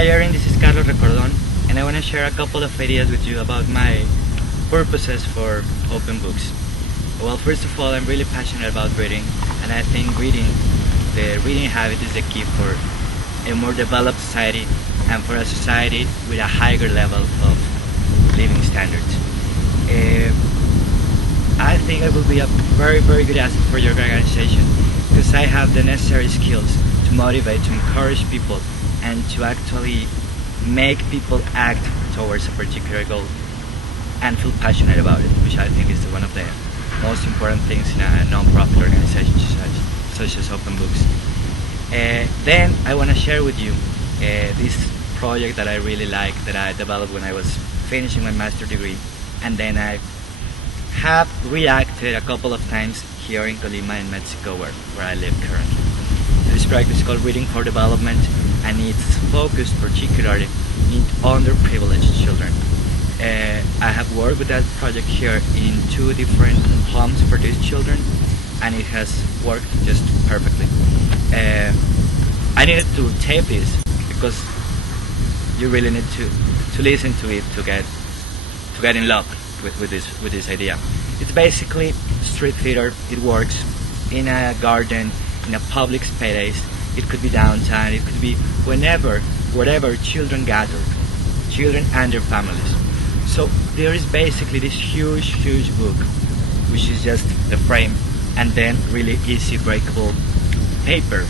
Hi Erin, this is Carlos Recordon, and I want to share a couple of ideas with you about my purposes for OpenBooks. Well, first of all, I'm really passionate about reading, and I think the reading habit is the key for a more developed society and for a society with a higher level of living standards. I think I will be a very good asset for your organization because I have the necessary skills to motivate, to encourage people, and to actually make people act towards a particular goal and feel passionate about it, which I think is one of the most important things in a non-profit organization such as OpenBooks. Then I want to share with you this project that I really like, that I developed when I was finishing my master's degree, and then I have reacted a couple of times here in Colima in Mexico where I live currently. This project is called Reading for Development, and it's focused particularly in underprivileged children. I have worked with that project here in 2 different homes for these children, and it has worked just perfectly. I needed to tape this because you really need to listen to it to get in love with this idea. It's basically street theater. It works in a garden, in a public space. It could be downtown. It could be wherever children gather, children and their families. So there is basically this huge book, which is just the frame and then really easy breakable paper.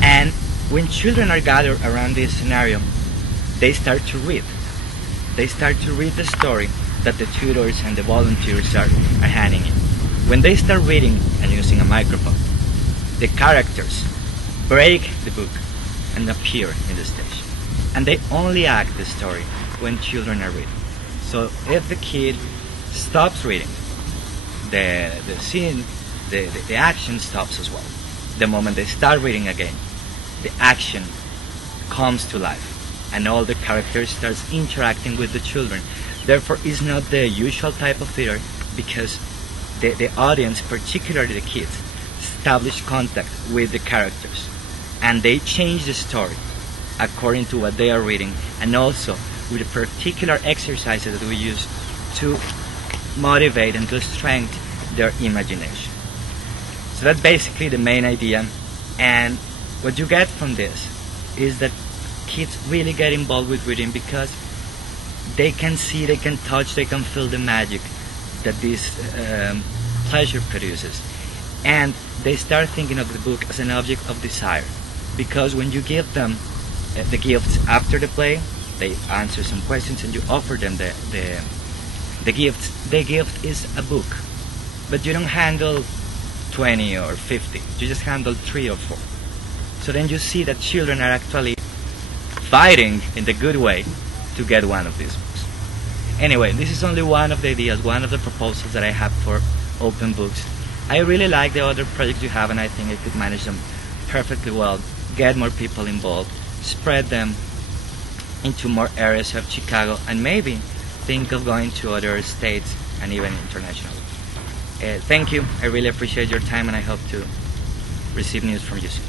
And when children are gathered around this scenario, they start to read. They start to read the story that the tutors and the volunteers are handing in. When they start reading and using a microphone, the characters break the book and appear in the stage. And they only act the story when children are reading. So if the kid stops reading, the scene, the action stops as well. The moment they start reading again, the action comes to life and all the characters starts interacting with the children. Therefore, it's not the usual type of theater because the audience, particularly the kids, establish contact with the characters and they change the story according to what they are reading, and also with the particular exercises that we use to motivate and to strengthen their imagination. So that's basically the main idea, and what you get from this is that kids really get involved with reading because they can see, they can touch, they can feel the magic that this pleasure produces. And they start thinking of the book as an object of desire, because when you give them the gifts after the play, they answer some questions and you offer them the gifts. The gift is a book, but you don't handle 20 or 50, you just handle 3 or 4. So then you see that children are actually fighting in the good way to get one of these books. Anyway, this is only one of the ideas, one of the proposals that I have for OpenBooks. I really like the other projects you have, and I think I could manage them perfectly well, get more people involved, spread them into more areas of Chicago, and maybe think of going to other states and even internationally. Thank you. I really appreciate your time, and I hope to receive news from you soon.